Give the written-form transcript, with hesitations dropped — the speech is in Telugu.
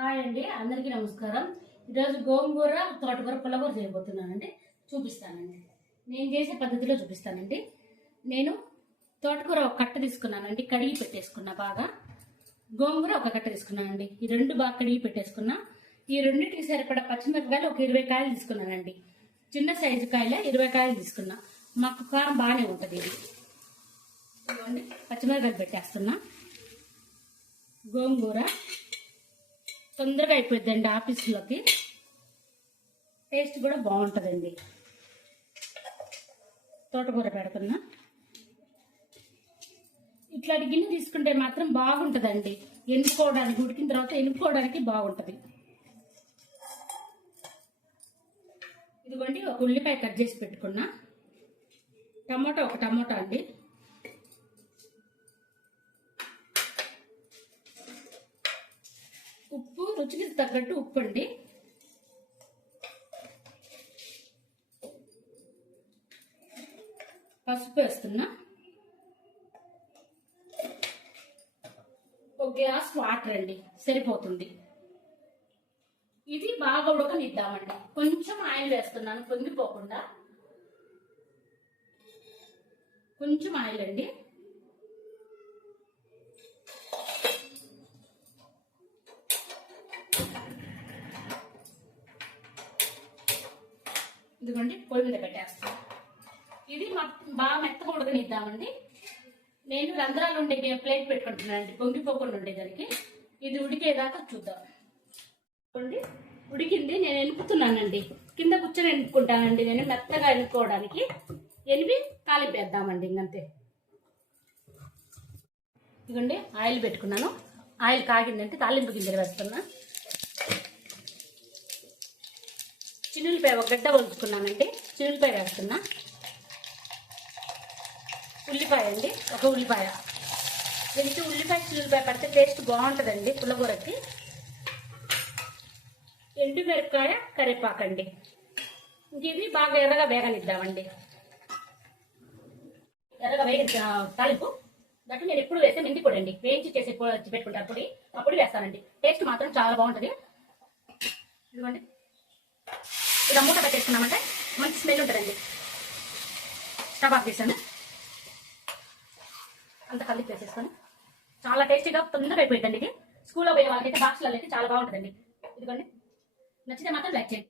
హాయ్ అండి, అందరికీ నమస్కారం. ఈరోజు గోంగూర తోటకూర పుల్లగూర చేయబోతున్నానండి. చూపిస్తానండి. నేను చేసే పద్ధతిలో చూపిస్తానండి. నేను తోటకూర ఒక కట్ట తీసుకున్నానండి, కడిగి పెట్టేసుకున్నా బాగా. గోంగూర ఒక కట్ట తీసుకున్నానండి. ఈ రెండు బాగా కడిగి పెట్టేసుకున్నా. ఈ రెండింటికి సరిపడా పచ్చిమిరపకాయలు ఒక 20 కాయలు తీసుకున్నానండి. చిన్న సైజు కాయలే 20 కాయలు తీసుకున్నా. మాకు కారం బాగానే ఉంటుంది. ఇది ఇదిగోండి, పచ్చిమిరపకాయలు పెట్టేస్తున్నా. గోంగూర తొందరగా అయిపోద్దండి, ఆఫీసులోకి టేస్ట్ కూడా బాగుంటుందండి. తోటకూర పెడుతున్నా. ఇట్లాంటి గిన్నె తీసుకుంటే మాత్రం బాగుంటుందండి, ఎనుకోవడానికి, ఉడికిన తర్వాత ఎనుకోవడానికి బాగుంటుంది. ఇదిగోండి, ఒక ఉల్లిపాయ కట్ చేసి పెట్టుకున్నా. ఒక టమోటా అండి. ఉప్పు, రుచికి తగ్గట్టు ఉప్పు అండి. పసుపు వేస్తున్నా. ఒక గ్లాస్ వాటర్ అండి, సరిపోతుంది. ఇది బాగా ఉడకనిద్దామండి. కొంచెం ఆయిల్ వేస్తున్నాను, పొంగిపోకుండా. కొంచెం ఆయిల్ అండి. ఇదిగోండి, పొయ్యి మీద పెట్టేస్తాను. ఇది బాగా మెత్తగా ఉడకనిద్దామండి. నేను రంధ్రాలు ఉండే ప్లేట్ పెట్టుకుంటున్నానండి, పొంగిపోకుండా ఉండేదానికి. ఇది ఉడికేదాకా చూద్దాం. ఉడికింది. నేను ఎనుపుతున్నానండి, కింద కూర్చొని ఎనుపుకుంటానండి. నేను మెత్తగా ఎనుకోవడానికి ఎనిపి తాలింపేద్దామండి. ఇంకంతే. ఇదిగోండి, ఆయిల్ పెట్టుకున్నాను. ఆయిల్ కాగిందంటే తాలింపు గింజలు వేస్తున్నా. చిన్నులపాయ ఒక గడ్డ వంచుకున్నానండి, చిన్నులపాయ వేస్తున్నా. ఉల్లిపాయ అండి, ఒక ఉల్లిపాయ. దీనికి ఉల్లిపాయ చిన్నులపాయ పడితే టేస్ట్ బాగుంటుందండి పుల్లగూరకి. ఎండుమిరపకాయ, కరివేపాకండి. ఇంక ఇది బాగా ఎర్రగా వేగనిద్దామండి. ఎర్రగా వేగి తాలింపు దట్టు నేను ఎప్పుడు వేస్తే మెంతి పొడి అండి, వేయించి చేసి పెట్టుకుంటాను పొడి. అప్పుడు వేస్తానండి. టేస్ట్ మాత్రం చాలా బాగుంటుంది. ఇదిగోండి, ఇలా మూట పెట్టేసుకున్నామంటే మంచి స్మెల్ ఉంటుందండి. స్టవ్ ఆఫ్ చేశాను. అంత కలిపి వేసేసుకొని చాలా టేస్టీగా తొందరగా అయిపోయిందండి. ఇది స్కూల్లో పోయే వాళ్ళకైతే బాక్స్లలో అయితే చాలా బాగుంటుందండి. ఇదిగోండి, నచ్చితే మాత్రం లైక్ చేయండి.